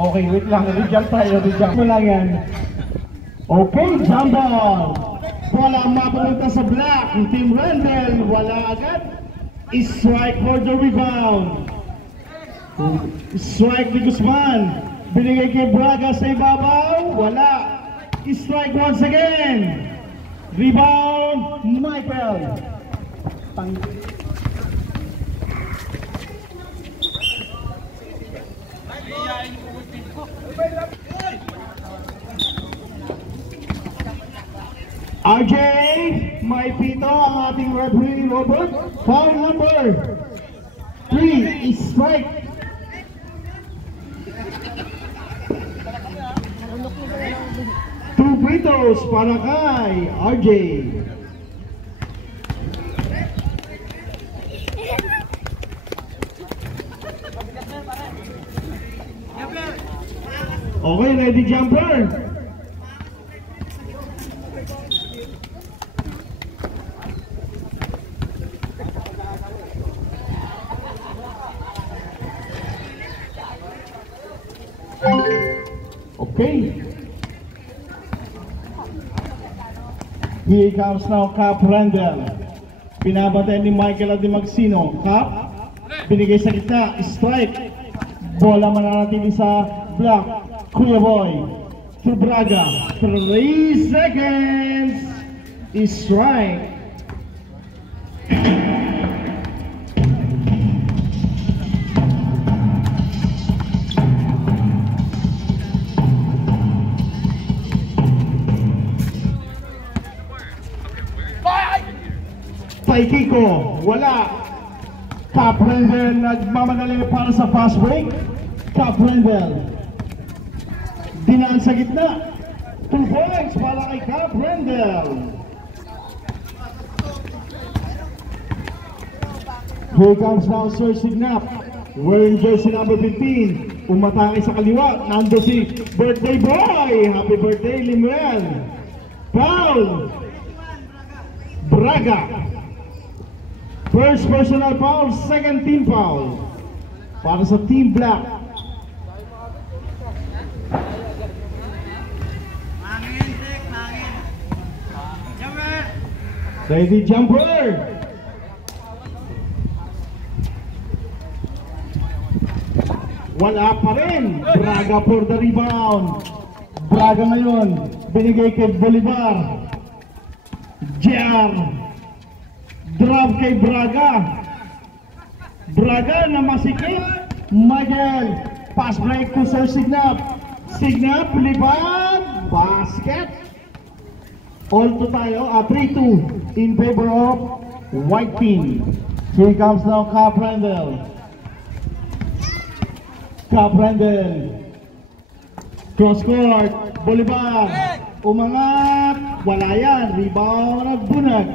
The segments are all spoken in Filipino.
Okay, wait lang. Rejump tayo. Rejump mo lang yan. Okay, jump ball. Wala mapunta sa black. Team Randall, wala agad. Strike for the rebound. Strike ni Guzman. Binigay kay Braga sa ibabaw. Wala. Strike once again. Rebound, Michael. RJ, may pito ang ating referee Robert. Foul number 3 is strike. Two free throws para kay RJ. Okay, ready jumper. Okay. Here comes now Cap Randall. Pinabantay ni Michael at ni Maxino. Cap, binigay sa gitna, strike. Bola mananatili sa block. Kuya Boy to Braga. 3 seconds. Strike. Kiko, wala. Cap Randall nagmamadali para sa fast break. Cap Randall dinaan sa gitna. 2 points para kay Cap Randall. Here comes now Sir Signap, wearing jersey number 15. Umatake sa kaliwa, nando si birthday boy. Happy birthday Limuel. Foul Braga. First personal foul, second team foul para sa Team Black. Ready jumper. Wala pa rin. Braga for the rebound. Braga ngayon, binigay kay Bolivar. JR. Drop kay Braga. Braga na masikip. Michael. Pass break to Sir Signap. Signap, liban. Basket. All to tayo. 3-2 in favor of white team. Here comes now Cap Randall. Cap Randall. Cross court. Bolivar. Umangat. Wala yan. Rebound at bunag.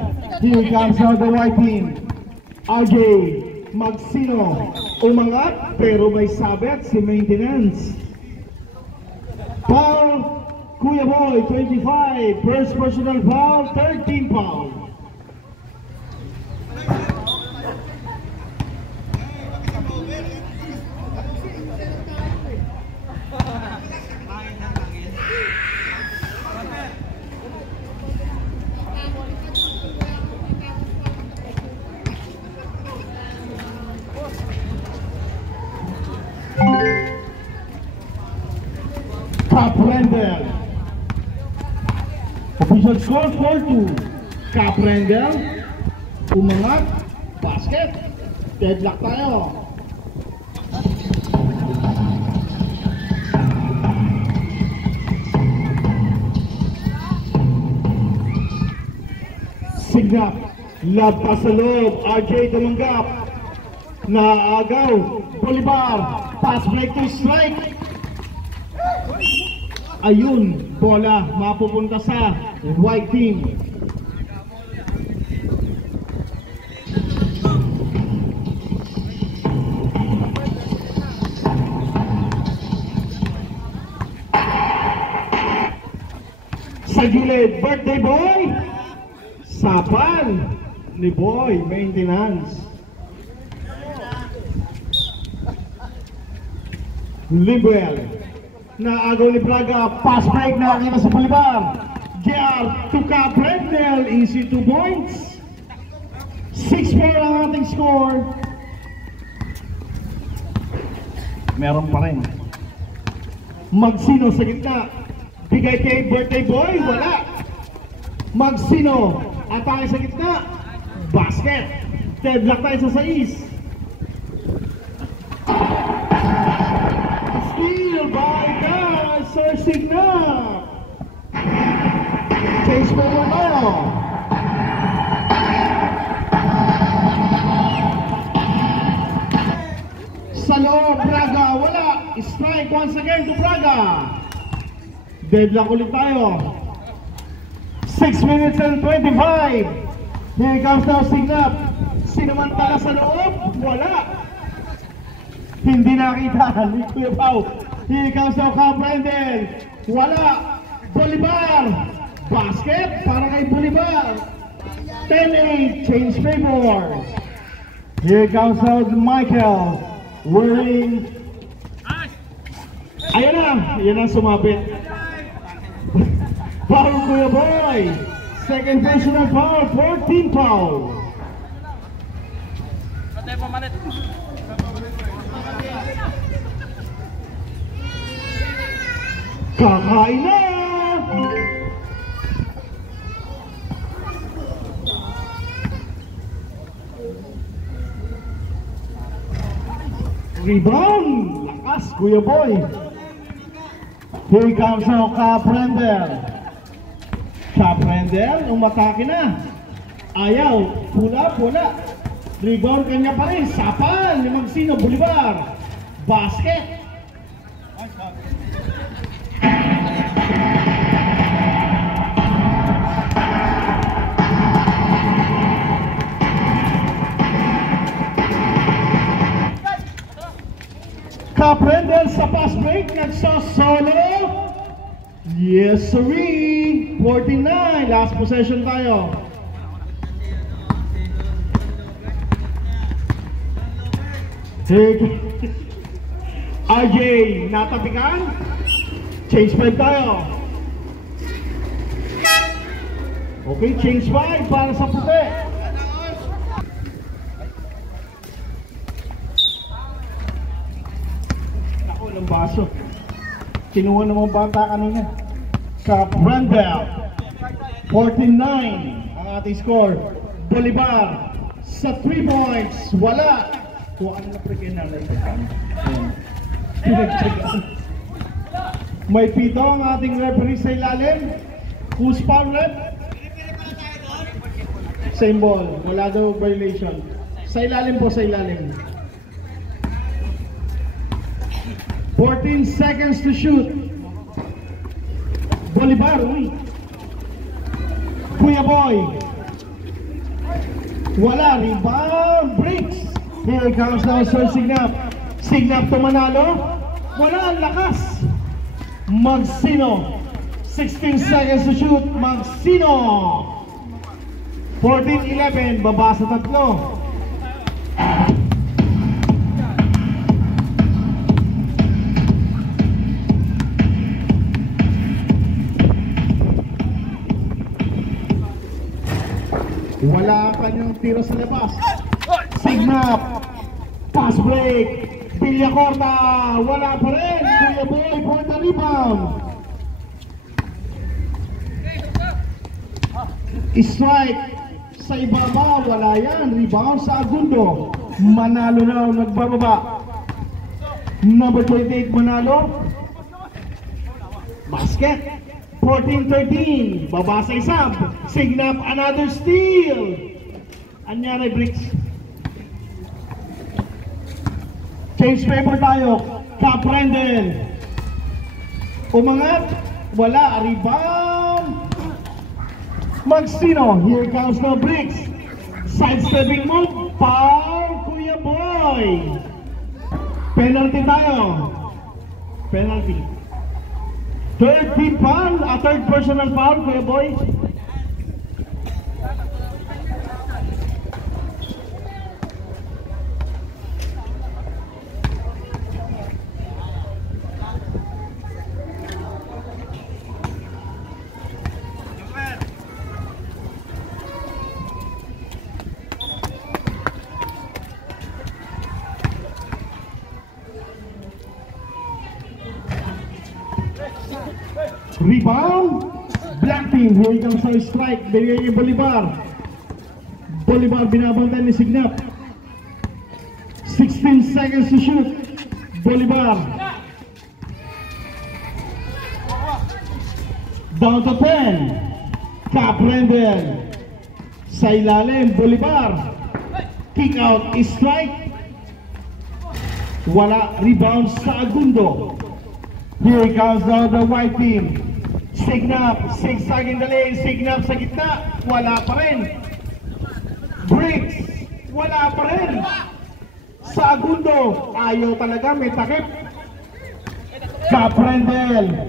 Here comes now the white team. RJ Maxino. Umangat pero may sabit si maintenance. Foul Kuya Boy 25. First personal foul, 13 foul. Cap Randall. Official score 4-2. Cap Randall. Umangat. Basket. Deadlock tayo. Signap. Love pa sa loob. RJ tumanggap. Naagaw. Bolivar. Pass break to strike. Ayun, bola mapupunta sa white team. Sa gilid, birthday boy. Sapan ni Boy, maintenance. Libuel. Naagaw ni Braga, pass break na nakita sa Bolivar. JR to Caprendel, easy 2 points. 6-4 ang ating score. Meron pa rin. Magsino sa gitna. Bigay kay birthday boy, wala. Magsino, atake sa gitna. Basket. Deadlock tayo sa 6. Steal by guys, Sir Signap. Chase forward now. Sa loob, Braga, wala. Strike once again to Braga. Deadlock ulit tayo. 6 minutes and 25. Here comes now Signap. Sinamantala sa loob, wala. Hindi nakita ni Kuya Pao. Here comes now Caprendel. Wala. Bolivar. Basket para kay Bolivar. 10-8. Change favor. Here comes out Michael. Wearing. Ayan na. Ayan ang sumabit. Foul Kuya Boy. Second personal foul. 14 foul. Kakain na. Rebound. Lakas Kuya Boy. Here comes now Caprendel. Caprendel, umatake na. Ayaw, pula. Rebound kanya pa rin. Sapal ni Magsino, Bolivar. Basket. Caprendel sa pass break, nagsasolo. Yes, sirree. 49, last possession tayo. RJ, natapikan. Change 5 tayo. Okay, change 5 para sa puti. Ako, ng baso. Kinuha naman bata kanina. Caprendel. 49 ang ating score. Bolivar sa 3 points. Wala. Kung ano na pre-game na may pito ang ating referee sa ilalim. Who's foul rep? Same ball. Wala daw violation. Sa ilalim po, sa ilalim. 14 seconds to shoot. Bolivar, uy. Kuya Boy. Wala. Rebound. Breaks. Here comes now Sir Signap. Signap to manalo. Wala ang lakas. Magsino. 16 seconds to shoot. Magsino. 14-11. Baba sa tatlo. Wala kanyang tiro sa labas. Signap. Pass break. Villacorta. Wala pa rin. Kuya Boy for the rebound. Strike. Sa ibaba. Wala yan. Rebound sa Agundo. Manalo na nagbababa. Number 28 Manalo. Basket. 14-13. Baba sa isab. Signap another steal. Anyari bricks. Change paper tayo. Caprendel. Umangat. Wala. Rebound. Magsino. Here comes the bricks. Sidestepping move. Foul. Kuya Boy. Penalty tayo. Penalty. Third team foul. Third personal foul. Kuya Boy. Rebound. Black team. Here comes our strike. Binigay kay Bolivar. Bolivar binabantay ni Signap. 16 seconds to shoot. Bolivar. Down to 10. Caprendel. Sa ilalim. Bolivar. Kick out. Strike. Wala. Rebound sa Agundo. Here comes now the white team. Signap. Zigzag in the lane. Signap sa gitna. Wala pa rin. Briggs. Wala pa rin. Sa Agundo. Ayaw talaga. May takip. Caprendel.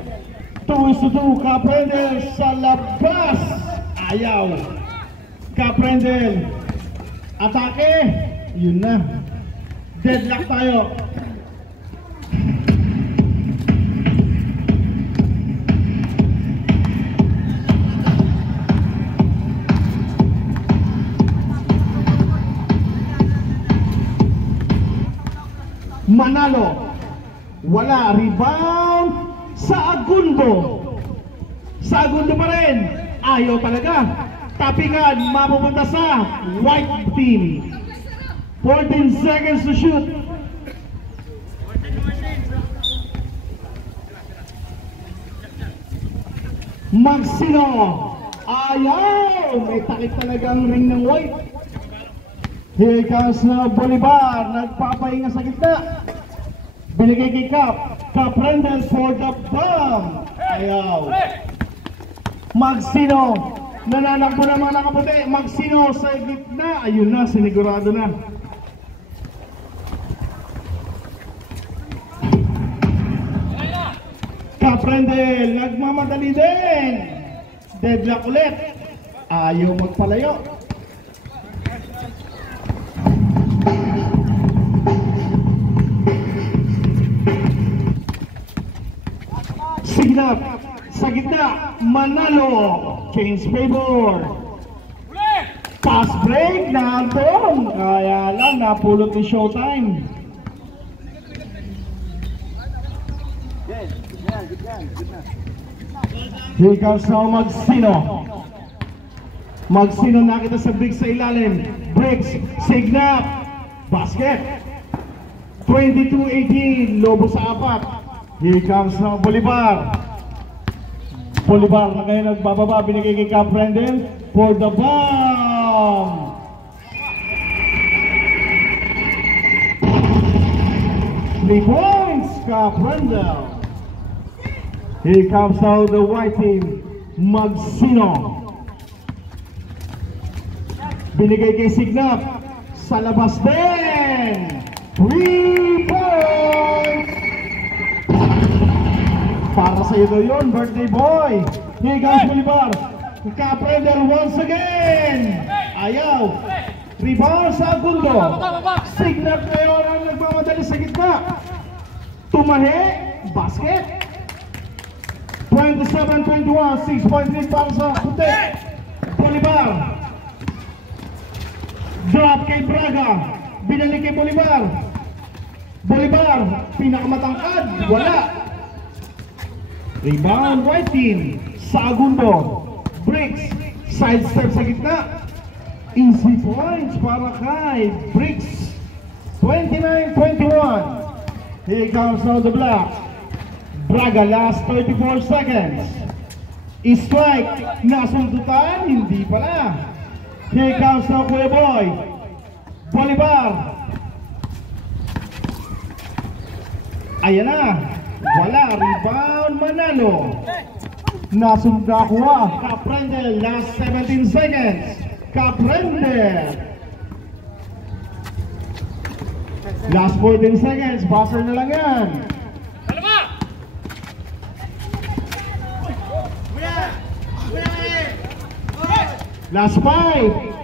2-2. Caprendel sa labas. Ayaw. Caprendel. Atake. Yun na. Deadlock tayo. Manalo. Wala. Rebound sa Agundo. Sa Agundo pa rin. Ayaw talaga. Tapingan. Mapupunta sa white team. 14 seconds to shoot. Magsino. Ayaw. May takip talaga ang ring ng white. Here comes na Bolivar. Nagpapahinga sa gitna. Binigay kay Cap. Caprendel for the bomb. Ayaw. Magsino. Nananakbo naman ang kaputi. Magsino sa gitna. Ayun na. Sinigurado na. Caprendel. Nagmamadali din. Deadlock ulit. Ayaw magpalayo. Signap sa gitna. Manalo. Change favor. Pass break na Anton. Kaya lang napulot ni Showtime. Here comes now Magsino. Magsino nakita sa Briggs sa ilalim. Briggs. Signap. Basket. 22-18. Lobo sa 4. Here comes now Bolivar. Bolivar na ngayon nagbababa. Binigay kay Caprendel for the bomb. Three points, Caprendel. Here comes now the white team. Magsino. Binigay kay Signap. Sa labas din. 3 points. Para sa iyo yun, birthday boy. Here comes Bolivar. Caprendel once again. Ayaw. Rebound sa Agundo. Signap ngayon ang nagmamadali sa gitna. Tumahi. Basket. 27-21. 6-point lead para sa puti. Bolivar. Drop kay Braga. Binalik kay Bolivar. Bolivar. Pinakamatangkad. Wala. Rebound white team sa Agundo. Briggs. Sidestep sa gitna. Easy points para kay Briggs. 29-21. Here comes now the black. Braga last 34 seconds. Strike. Nasundutan. Hindi pala. Here comes now Kuya Boy. Bolivar. Ayan na. Wala. Rebound. Manalo. Nasunda kuha. Caprendel. Last 17 seconds. Caprendel. Last 14 seconds. Buzzer na lang yan. Last 5.